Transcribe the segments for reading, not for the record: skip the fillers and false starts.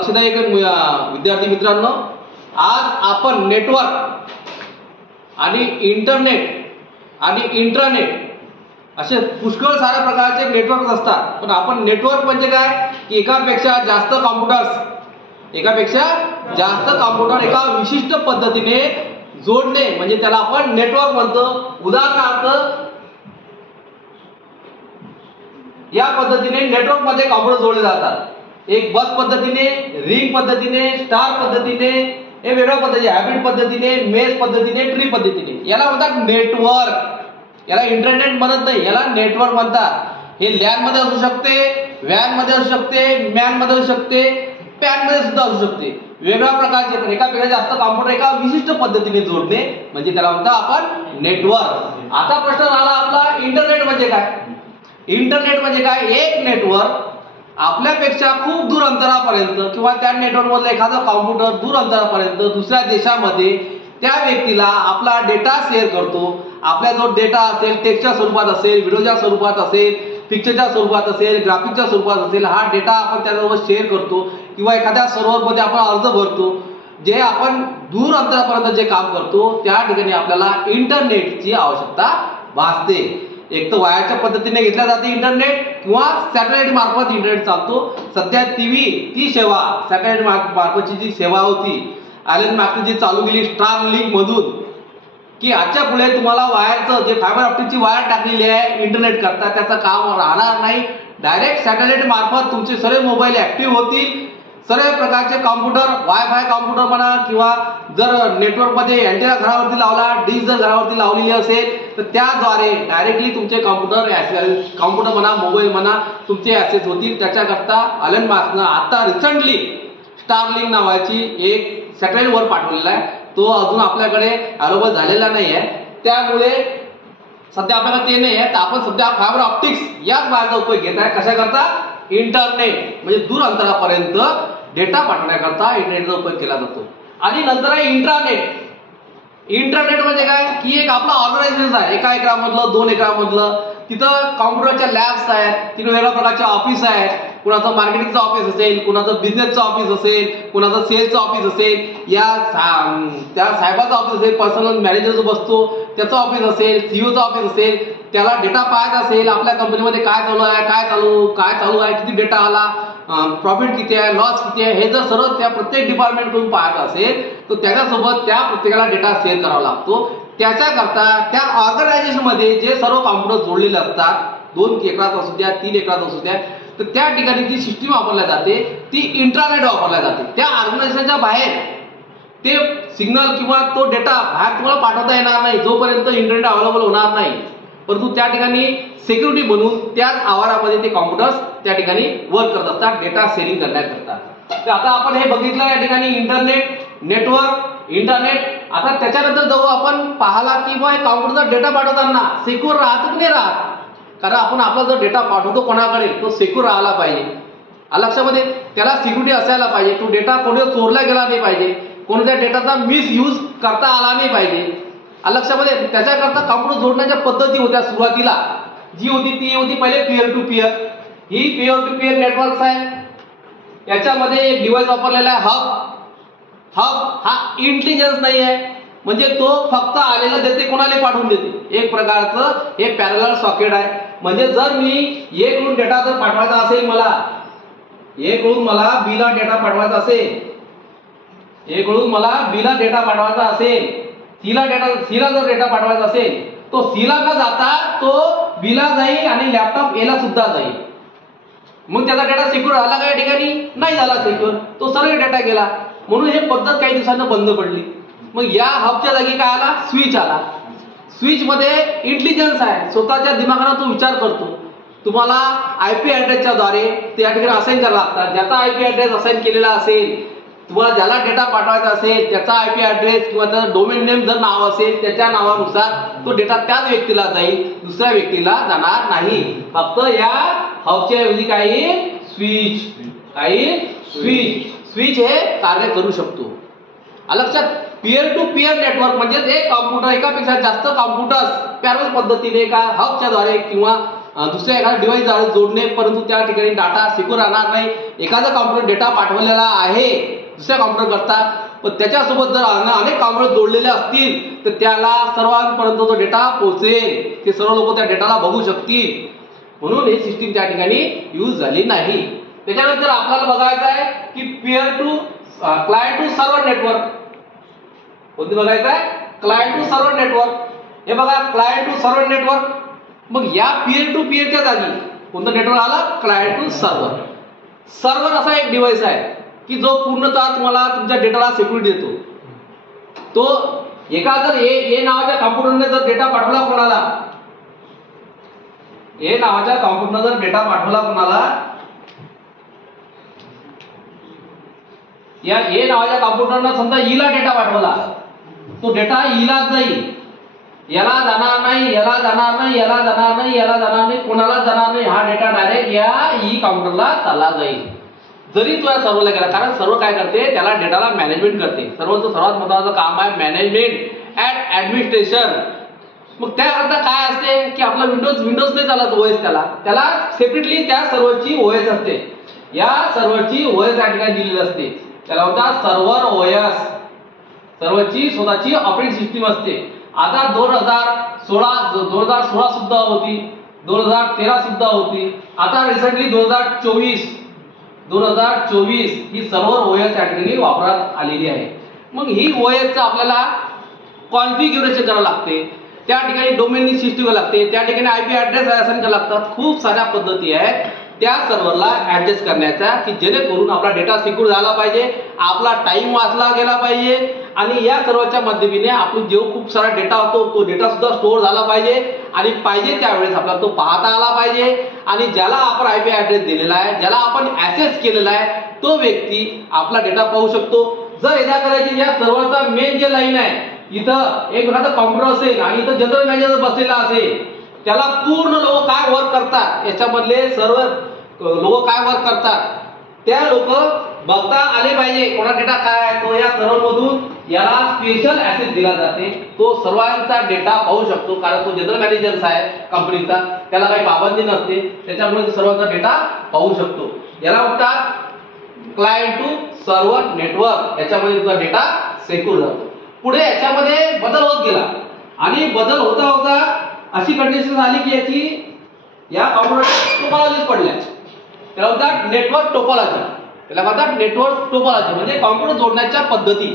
लक्षदायक विद्यार्थी मित्रांनो, आज आपण नेटवर्क आणि इंटरनेट आणि इंट्रानेट असे पुष्कळ साऱ्या प्रकारचे नेटवर्क असतात. पण आपण नेटवर्क म्हणजे काय की एकापेक्षा जास्त कॉम्प्युटर एका विशिष्ट पद्धतीने जोडणे म्हणजे त्याला आपण नेटवर्क म्हणतो. उदाहरणार्थ या पद्धतीने नेटवर्क मध्ये कॉम्प्युटर जोडले जातात. एक बस पद्धतीने, रिंग पद्धतीने, स्टार पद्धतीने, हे वेगळ्या पद्धतीने, हायब्रिड पद्धतीने, मेश पद्धतीने, ट्री पद्धतीने. याला म्हणतात नेटवर्क. याला इंटरनेट म्हणत नाही, याला नेटवर्क म्हणतात. हे लॅन मध्ये असू शकते, वॅन मध्ये असू शकते, मॅन मध्ये असू शकते, पॅन मध्ये सुद्धा असू शकते. वेगळ्या प्रकारचे पण एकापेक्षा जास्त कॉम्प्युटर एका विशिष्ट पद्धतीने जोडणे म्हणजे त्याला म्हणतो आपण नेटवर्क. आता प्रश्न आला आपला इंटरनेट म्हणजे काय. इंटरनेट म्हणजे काय, एक नेटवर्क आपल्यापेक्षा खूप दूर अंतरापर्यंत किंवा त्या नेटवर्क मधला एखादा कॉम्प्युटर दूर अंतरापर्यंत दुसऱ्या देशामध्ये त्या व्यक्तीला आपला डेटा शेअर करतो. आपला जो डेटा असेल टेक्स्टच्या स्वरूपात असेल, व्हिडिओच्या स्वरूपात असेल, पिक्चरच्या स्वरूपात असेल, ग्राफिकच्या स्वरूपात असेल, हा डेटा आपण त्याच्यासोबत शेअर करतो किंवा एखाद्या सर्व्हरमध्ये आपण अर्ज भरतो. जे आपण दूर अंतरापर्यंत जे काम करतो त्या ठिकाणी आपल्याला इंटरनेटची आवश्यकता भासते. एक तर वायरच्या पद्धतीने घेतल्या जाते इंटरनेट किंवा सॅटेलाइट मार्फत इंटरनेट चालतो. सध्या टीव्ही ती सेवा सॅटेलाइट मार्फतची जी सेवा होती एलन मस्कने जी चालू केली स्टारलिंक मधून, की आजच्या पुढे तुम्हाला वायरचं जे फायबर ऑप्टिकची वायर टाकलेली आहे इंटरनेट करता त्याचं काम राहणार नाही. डायरेक्ट सॅटेलाइट मार्फत तुमचे सर्व मोबाईल ऍक्टिव्ह होतील. सर्व प्रकारचे कॉम्प्युटर, वायफाय कॉम्प्युटर म्हणा किंवा जर नेटवर्क मध्ये अँटेना घरावरती लावला, डिश जर घरावरती लावलेली असेल तर त्याद्वारे डायरेक्टली तुमचे कॉम्प्युटर म्हणा, मोबाईल म्हणा तुमचे ऍक्सेस होतील. त्याच्याकरता एलन मस्कने आता रिसेंटली स्टारलिंक नावाची एक सॅटेलाइट वर पाठवलेला आहे. तो अजून आपल्याकडे अवेलेबल झालेला नाही आहे. त्यामुळे सध्या आपल्याला ते नाही आहे. तर आपण सध्या फायबर ऑप्टिक्स याच वायरचा उपयोग घेत आहे. कशाकरता, इंटरनेट म्हणजे दूर अंतरापर्यंत डेटा पाठवण्याकरता इंटरनेटचा उपयोग केला जातो. आणि नंतर आहे इंट्रानेट. इंटरनेट म्हणजे काय की एक आपला ऑर्गनायझेशन आहे, 1 एकरामधलं 2 एकरामधलं. तिथं कॉम्प्युटरच्या लॅब्स आहेत, तिकडे वेगळ्या प्रकारचे ऑफिस आहेत. कुणाचं मार्केटिंगचं ऑफिस असेल, कुणाचं बिझनेसचं ऑफिस असेल, कुणाचं सेल्सचं ऑफिस असेल, त्या साहेबाचं ऑफिस असेल, पर्सनल मॅनेजर जो बसतो त्याचं ऑफिस असेल, सीईओचं ऑफिस असेल. त्याला डेटा पाहायचा असेल आपल्या कंपनीमध्ये काय चालू आहे, काय चालू आहे, किती डेटा आला, प्रॉफिट किती आहे, लॉस किती आहे, हे जर सर्व त्या प्रत्येक डिपार्टमेंट कडून पाहायचं असेल तर त्याच्यासोबत त्या प्रत्येकाला डेटा शेअर करावा लागतो. त्याच्याकरता त्या ऑर्गनायझेशन मध्ये जे सर्व कॉम्प्युटर जोडलेले असतात, 2 एकरात असू द्या, 3 एकरात असू द्या, तर त्या ठिकाणी जी सिस्टीम वापरल्या जाते ती इंट्रानेट वापरल्या जाते. त्या ऑर्गनायझेशनच्या बाहेर ते सिग्नल किंवा तो डेटा बाहेर तुम्हाला पाठवता येणार नाही जोपर्यंत इंटरनेट अवेलेबल होणार नाही. परंतु त्या ठिकाणी सिक्युरिटी म्हणून त्याच आवारामध्ये ते कॉम्प्युटर्स त्या ठिकाणी वर्क करत असतात डेटा शेअरिंग करण्याकरता. तर आता आपण हे बघितलं या ठिकाणी इंटरनेट, नेटवर्क, इंटरनेट. आता त्याच्यानंतर जाऊ आपण पाहाला की कॉम्प्युटरचा डेटा पाठवताना सिक्युअर राहतो की नाही राहत. कारण आपण आपला जर डेटा पाठवतो कोणाकडे तो सिक्युअर राहायला पाहिजे. लक्षामध्ये त्याला सिक्युरिटी असायला पाहिजे. तो डेटा कोणी चोरला गेला नाही पाहिजे, कोणत्या डेटाचा मिसयूज करता आला नाही पाहिजे. लक्षामध्ये त्याच्याकरता कॉम्प्युटर जोडण्याच्या पद्धती होत्या. सुरुवातीला जी होती ती होती पहिले पीअर टू पीअर. ही पीअर टू पीअर नेटवर्क आहे. याच्यामध्ये एक डिव्हाइस वापरलेला आहे हब हा इंटेलिजन्स नाही आहे, म्हणजे तो फक्त आलेलं देते, कोणाला पाठवून देते. एक प्रकारचं हे पॅरलल सॉकेट आहे. म्हणजे जर मी एककडून डेटा जर पाठवायचा असेल, एककडून मला बीला डेटा पाठवायचा असेल, सीला जर डेटा पाठवायचा असेल तो सीला न जाता तो बीला जाईल आणि लॅपटॉप एला सुद्धा जाईल. मग त्याचा डेटा सिक्युअर झाला का या ठिकाणी, नाही झाला सिक्युअर, तो सर्व डेटा गेला. म्हणून हे पद्धत काही दिवसांना बंद पडली. मग या हबच्या जागी काय आला, स्विच आला. स्विच मध्ये इंटेलिजन्स आहे, स्वतःच्या दिमागाने तो विचार करतो. तुम्हाला आयपी ऍड्रेसच्या द्वारे ते या ठिकाणी असाइन करायला लागतात. ज्याचा आयपी ऍड्रेस असाइन केलेला असेल, तुम्हाला ज्याला डेटा पाठवायचा असेल त्याचा आयपी ऍड्रेस किंवा त्याचा डोमेन नेम जर नाव असेल त्याच्या नावानुसार तो डेटा त्याच व्यक्तीला जाईल, दुसऱ्या व्यक्तीला जाणार नाही. फक्त या हबच्या ऐवजी काही स्विच हे कार्य करू शकतो. लक्षात, पीअर टू पीअर नेटवर्क म्हणजे एक कॉम्प्युटर एकापेक्षा जास्त कॉम्प्युटर्स पॅरलल पद्धतीने एका हबच्या द्वारे किंवा दुसऱ्या एखादा डिव्हाइस जोडणे, परंतु त्या ठिकाणी डाटा सिक्युअर राहणार नाही. एखादा कॉम्प्युटर डेटा पाठवलेला आहे दुसऱ्या कॉम्प्युटर करता, पण त्याच्यासोबत जर अनेक कॉम्प्युटर जोडलेले असतील तर त्याला सर्वांपर्यंत तो डेटा पोहोचेल, ते सर्व लोक त्या डेटाला बघू शकतील. म्हणून हे सिस्टीम त्या ठिकाणी यूज झाली नाही. त्याच्यानंतर आपल्याला बघायचं आहे की peer to client to server network. कोणती बघायचं आहे? Client to server network. हे बघा, क्लायंट टू सर्व्हर नेटवर्क. मग या पीअर टू पीअरच्या जागी कोणतं नेटवर्क आलं? Client to server. सर्व्हर असा एक डिव्हाइस आहे की जो पूर्णतः तुम्हाला तुमच्या डेटाला सिक्युरिटी देतो. तो एका जर ए नावाच्या कॉम्प्युटरने जर डेटा पाठवला कोणाला, ए नावाच्या कॉम्प्युटरने जर डेटा पाठवला कोणाला, या ए नावाच्या कॉम्प्युटरने समजा ईला डेटा पाठवला, तो डेटा ईलाच जाईल, याला जाणार नाही, याला जाणार नाही, याला जाणार नाही, याला जाणार नाही, कोणाला जाणार नाही. हा डेटा डायरेक्ट या ई कॉम्प्युटरला चालला जाईल जरी तो या सर्व्हरला गेला. कारण सर्व्हर काय करते? त्याला डेटाला मॅनेजमेंट करते. सर्व्हरचं सर्वात महत्त्वाचं काम आहे मॅनेजमेंट अँड ऍडमिनिस्ट्रेशन. मग त्याकरता काय असते की आपला विंडोज नाही चालत ओएस, त्याला सेपरेटली त्या सर्व्हरची ओएस असते. या सर्व्हरची ओएस या ठिकाणी दिलेली असते, त्याला म्हणतात सर्व्हर ओएस. सर्व्हरची स्वतःची ऑपरेटिंग सिस्टीम असते. आता 2016 सुद्धा होती, 2013 सुद्धा होती, आता रिसेंटली 2024 ही सर्व्हर ओएस या ठिकाणी वापरात आलेली आहे. मग ही ओएस आपल्याला कॉन्फिग्युरेशन करावं लागते, त्या ठिकाणी डोमेन सिस्टीम लागते, त्या ठिकाणी आयपी ऍड्रेस असाइन करावे लागतात. खूप साऱ्या पद्धती आहेत त्या सर्व्हरला ऍडजस्ट करण्याचा की जेणेकरून आपला डेटा सिक्युअर झाला पाहिजे, आपला टाइम वाचला गेला पाहिजे आणि या सर्व्हरच्या मदतीने आपण जो खूप सारा डेटा होतो तो डेटा सुद्धा स्टोअर झाला पाहिजे आणि पाहिजे त्यावेळेस आपल्याला तो पाहता आला पाहिजे. आणि ज्याला आपण आयपी ऍड्रेस दिलेला आहे, ज्याला आपण ऍक्सेस केलेला आहे, तो व्यक्ती आपला डेटा पाहू शकतो. जर एका करायची या सर्व्हरचा मेन जे लाईन आहे, इथं एक एखादा कॉम्प्युटर असेल आणि इथं जनरल मॅनेजर बसलेला असेल, त्याला पूर्ण लोक काय वर्क करतात, याच्यामधले सर्व लोक काय वर्क करतात, त्या लोक बघता आले पाहिजे कोणा डेटा काय आहे. तो या सर्व्हर मधून याला स्पेशल ऍक्सेस दिला जाते, तो सर्वांचा डेटा पाहू शकतो. कारण तो जनरल मॅनेजर आहे कंपनीचा, त्याला काही पाबंदी नसते, त्याच्यामुळे तो सर्वांचा डेटा पाहू शकतो. याला म्हणतात क्लायंट टू सर्व्हर नेटवर्क. याच्यामध्ये तुझा डेटा सिक्युअर जातो. पुढे याच्यामध्ये बदल होत गेला आणि बदल होता होता अशी कंडिशन झाली की या कॉम्प्युटर टोपोलॉजीज पडल्या. त्याला म्हणतात नेटवर्क टोपोलॉजी. त्याला म्हणतात नेटवर्क टोपोलॉजी म्हणजे कॉम्प्युटर जोडण्याच्या पद्धती.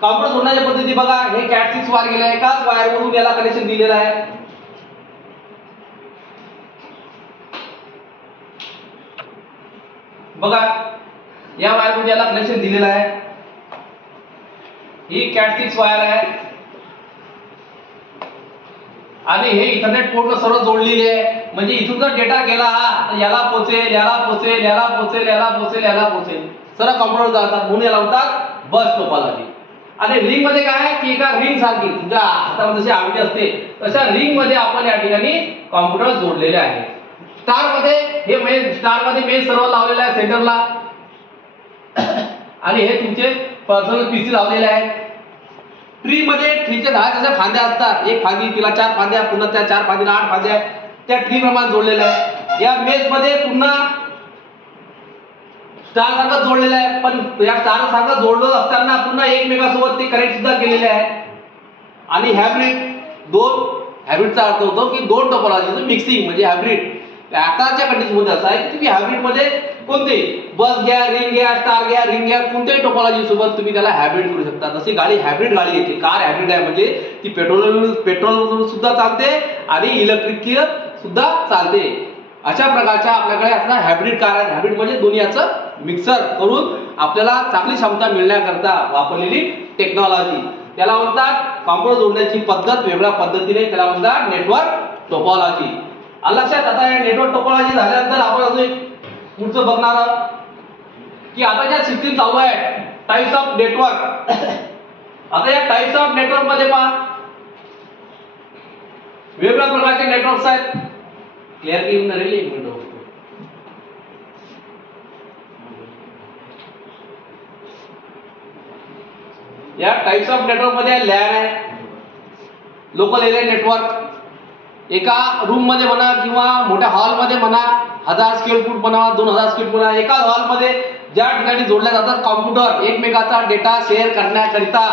कॉम्प्युटर जोडण्याच्या पद्धती बघा, हे कॅट 6 वायर गेले, एकाच वायर मधून याला कनेक्शन दिलेलं आहे. बघा, या वायर मध्ये याला कनेक्शन दिलेलं आहे. ही कॅट 6 वायर आहे आणि हे इथरनेट पोर्ट सर्व जोडलेली आहे. म्हणजे इथून जर डेटा गेला हा तर याला पोहोचेल, याला पोहोचेल, याला पोहोचेल, याला पोहोचेल, याला पोहोचेल, सर्व कॉम्प्युटर जातात. म्हणून याला म्हणतात बस टोपोलॉजी. आणि रिंग मध्ये काय आहे की एका रिंग सारखी तुमच्या हातामध्ये जशी अंगठी असते तशा रिंग मध्ये आपण या ठिकाणी कॉम्प्युटर जोडलेले आहे. स्टार मध्ये हे मेन सर्व्हर लावलेला आहे सेंटरला आणि हे तुमचे पर्सनल पीसी लावलेले आहेत. ट्रीच्या 10 जशा फांद्या असतात, एक फांदी तिला 4 फांद्या, पुन्हा त्या 4 फांदीला 8 फांद्या, त्या ट्री प्रमाणे जोडलेल्या आहे. या मेस मध्ये पुन्हा स्टार सारखं जोडलेलं आहे, पण या स्टार सारखं जोडलं असताना पुन्हा एकमेकांसोबत ते कनेक्ट सुद्धा केलेले आहे. आणि हॅब्रिडचा अर्थ होतो की दोन टोपोलॉजीचं मिक्सिंग म्हणजे हॅब्रिड. आताच्या कंडिशन मध्ये असं आहे की तुम्ही हायब्रिड मध्ये कोणते बस घ्या, रिंग घ्या, स्टार घ्या, रिंग घ्या, कोणत्याही टोपोलॉजी सोबत तुम्ही त्याला हायब्रिड करू शकता. जशी हायब्रिड गाडी येते, कार हायब्रिड आहे म्हणजे ती पेट्रोल सुद्धा चालते आणि इलेक्ट्रिक सुद्धा चालते. अशा प्रकारच्या आपल्याकडे असणार हायब्रिड कार आहेत. हायब्रिड म्हणजे दोन्हीचं मिक्सर करून आपल्याला चांगली क्षमता मिळण्याकरता वापरलेली टेक्नॉलॉजी. त्याला म्हणतात कॉम्प्युटर जोडण्याची पद्धत वेगळ्या पद्धतीने, त्याला म्हणतात नेटवर्क टोपोलॉजी. लक्षात. आता या नेटवर्क टोपोलॉजी झाल्यानंतर आपण अजून एक पुढचं बघणार आहोत की आता ज्या सिस्टीम चालू आहे टाइप्स ऑफ नेटवर्क. आता या टाइप्स ऑफ नेटवर्क मध्ये पहा वेगवेगळ्या प्रकारचे नेटवर्क्स आहेत. क्लिअर की नरेली एक मिनिट. या टाइप्स ऑफ नेटवर्क मध्ये लॅन आहे, लोकल एरिया नेटवर्क, एका रूम मध्ये म्हणा किंवा मोठ्या हॉलमध्ये म्हणा, 1000 स्क्वेअर फूट म्हणा, 2000 स्क्वेअर फूट म्हणा, एका हॉलमध्ये ज्या ठिकाणी जोडल्या जातात कॉम्प्युटर एकमेकाचा डेटा शेअर करण्याकरिता.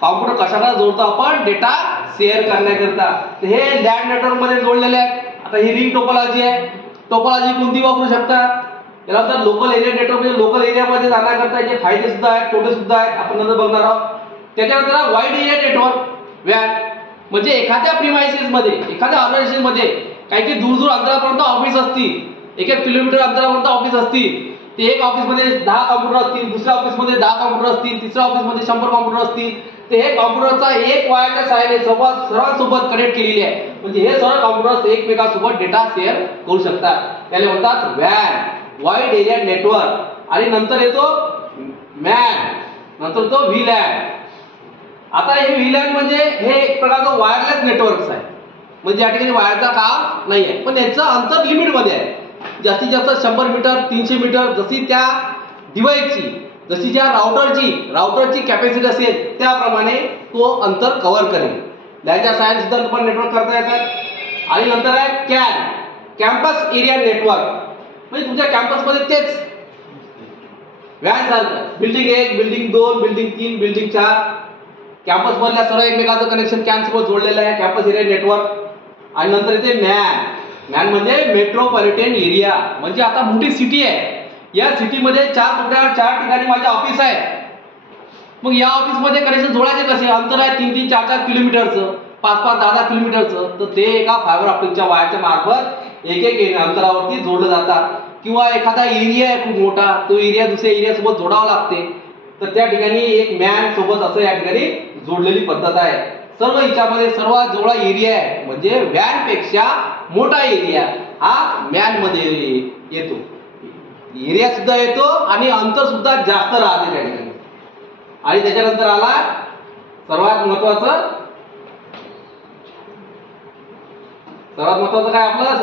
कॉम्प्युटर कशाला जोडतो आपण? डेटा शेअर करण्याकरिता. हे लॅन नेटवर्क मध्ये जोडलेले आहेत. आता ही रिंग टोपोलॉजी आहे. टोपोलॉजी कोणती वापरू शकता? याला तर लोकल एरिया नेटवर्क म्हणजे लोकल एरियामध्ये जाण्याकरता याचे फायदे सुद्धा आहेत, तोटे सुद्धा आहेत, आपण नंतर बघणार आहोत. त्याच्यानंतर वाईड एरिया नेटवर्क वॅन म्हणजे एखाद्या प्रिमाइसेस मध्ये, एखाद्या ऑर्गनायझेशन मध्ये काही दूर दूर अंतरापर्यंत ऑफिस असतील, 1-1 किलोमीटर अंतरापर्यंत ऑफिस असतील. ते एक ऑफिस मध्ये 10 कॉम्प्युटर असतील, दुसऱ्या ऑफिस मध्ये 10 कॉम्प्युटर असतील, तिसऱ्या ऑफिस मध्ये 100 कॉम्प्युटर असतील. ते हे कॉम्प्युटरचा एक वायरच्या सहाय्याने सर्वांसोबत कनेक्ट केलेली आहे. म्हणजे हे सर्व कॉम्प्युटर्स एकमेकांसोबत डेटा शेअर करू शकतात. त्याला म्हणतात वॅन, वाईड एरिया नेटवर्क. आणि नंतर येतो मॅन, नंतर तो व्हीलॅन. आता हे व्हीलॅन म्हणजे हे एक प्रकारचं वायरलेस नेटवर्क आहे. म्हणजे या ठिकाणी वायरचा काम नाही आहे, पण याचं अंतर लिमिट मध्ये आहे. जास्तीत जास्त 100 मीटर, 300 मीटर, जशी त्या डिव्हाइसची, जशी ज्या राउटरची कॅपॅसिटी असेल त्याप्रमाणे तो अंतर कव्हर करेल. त्याच्या सायन्स सुद्धा पण नेटवर्क करता येतात. आणि नंतर आहे कॅन, कॅम्पस एरिया नेटवर्क. म्हणजे तुमच्या कॅम्पस मध्ये तेच व्हॅन सारखं building 1, building 2, building 3, building 4, campus मधल्या सर्व एकमेकांचं कनेक्शन कॅन सोबत जोडलेलं आहे, कॅम्पस एरिया नेटवर्क. आणि नंतर येते मॅन. मॅन म्हणजे मेट्रोपॉलिटन एरिया. म्हणजे आता मोठी सिटी आहे, या सिटीमध्ये 4 ठिकाणी माझे ऑफिस आहे. मग या ऑफिस मध्ये कनेक्शन जोडायचे कसे? अंतर आहे 3-3, 4-4 किलोमीटरचं, 5-5, 10-10 किलोमीटरचं. तर ते एका फायबर ऑप्टिकच्या वायरच्या मार्फत एक अंतरावरती जोडलं जातात. किंवा एखादा एरिया आहे खूप मोठा, तो एरिया दुसऱ्या एरिया सोबत जोडावा लागते, तर त्या ठिकाणी एक मॅन सोबत असं या ठिकाणी जोडलेली पद्धत आहे. सर्व याच्यामध्ये सर्वात जेवढा एरिया आहे म्हणजे व्हॅन पेक्षा मोठा एरिया हा मॅन मध्ये येतो. एरिया सुद्धा येतो आणि अंतर सुद्धा जास्त राहते त्या ठिकाणी. आणि त्याच्यानंतर आला सर्वात महत्वाचं काय आपलं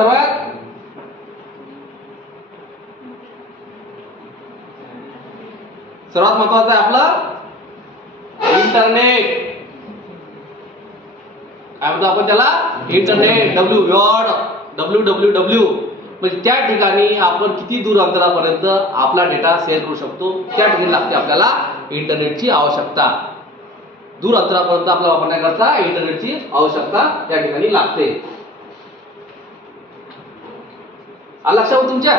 सर्वात महत्वाचं आहे आपलं इंटरनेट. काय म्हणतो आपण त्याला? इंटरनेट. www म्हणजे त्या ठिकाणी आपण किती दूर अंतरापर्यंत आपला डेटा शेअर करू शकतो, त्या ठिकाणी लागते आपल्याला इंटरनेटची आवश्यकता. दूर अंतरापर्यंत आपल्याला वापरण्याकरता इंटरनेटची आवश्यकता त्या ठिकाणी लागते. लक्षात तुमच्या